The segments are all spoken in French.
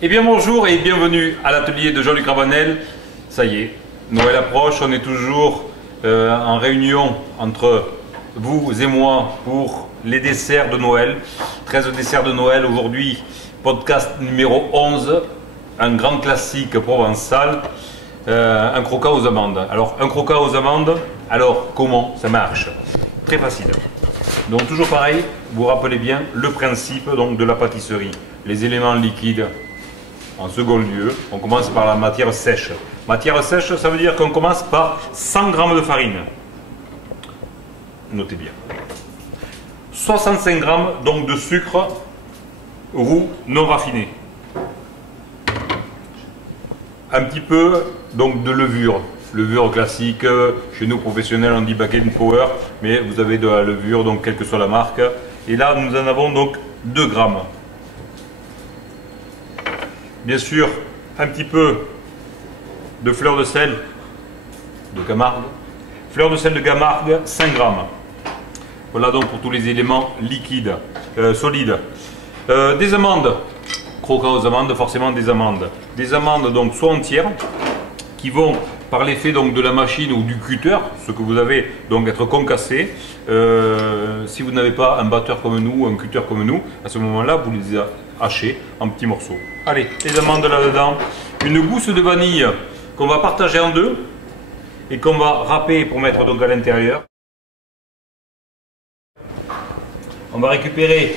Eh bien bonjour et bienvenue à l'atelier de Jean-Luc Ravanel. Ça y est, Noël approche, on est toujours en réunion entre vous et moi pour les desserts de Noël. 13 desserts de Noël aujourd'hui, podcast numéro 11, un grand classique provençal, un croquant aux amandes. Alors un croquant aux amandes, alors comment ça marche? Très facile. Donc toujours pareil, vous rappelez bien le principe donc, de la pâtisserie. Les éléments liquides en second lieu, on commence par la matière sèche. Matière sèche, ça veut dire qu'on commence par 100 g de farine. Notez bien. 65 g donc de sucre roux non raffiné. Un petit peu donc de levure. Levure classique, chez nous professionnels on dit baking power, mais vous avez de la levure, donc quelle que soit la marque. Et là nous en avons donc 2 grammes. Bien sûr, un petit peu de fleur de sel de Camargue. Fleur de sel de Camargue, 5 grammes. Voilà donc pour tous les éléments liquides, solides. Des amandes, croquant aux amandes, forcément des amandes. Des amandes donc soit entières, qui vont par l'effet donc de la machine ou du cutter, ce que vous avez donc être concassés. Si vous n'avez pas un batteur comme nous, un cutter comme nous, à ce moment-là vous les hachez en petits morceaux. Allez, les amandes là-dedans, une gousse de vanille qu'on va partager en deux et qu'on va râper pour mettre donc à l'intérieur. On va récupérer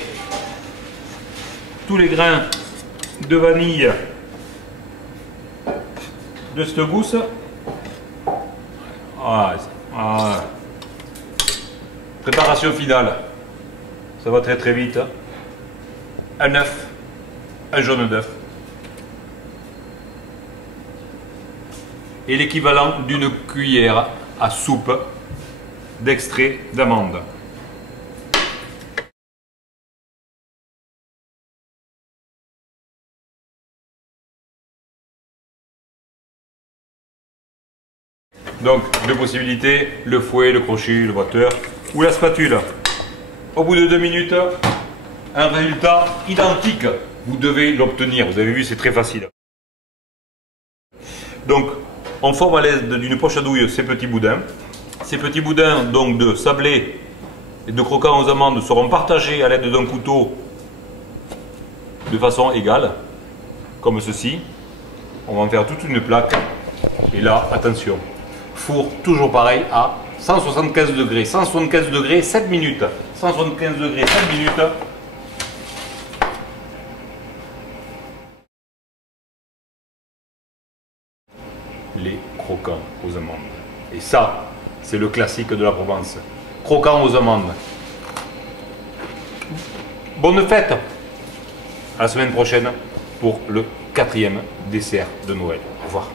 tous les grains de vanille de cette gousse. Préparation finale, ça va très très vite. Un œuf, un jaune d'œuf et l'équivalent d'une cuillère à soupe d'extrait d'amande. Donc, deux possibilités, le fouet, le crochet, le batteur ou la spatule. Au bout de 2 minutes, un résultat identique. Vous devez l'obtenir. Vous avez vu, c'est très facile. Donc, on forme à l'aide d'une poche à douille ces petits boudins. Ces petits boudins donc, de sablé et de croquant aux amandes seront partagés à l'aide d'un couteau de façon égale, comme ceci. On va en faire toute une plaque. Et là, attention. Four toujours pareil à 175 degrés. 175 degrés, 7 minutes. 175 degrés, 7 minutes. Les croquants aux amandes. Et ça, c'est le classique de la Provence. Croquants aux amandes. Bonne fête! À la semaine prochaine pour le 4e dessert de Noël. Au revoir.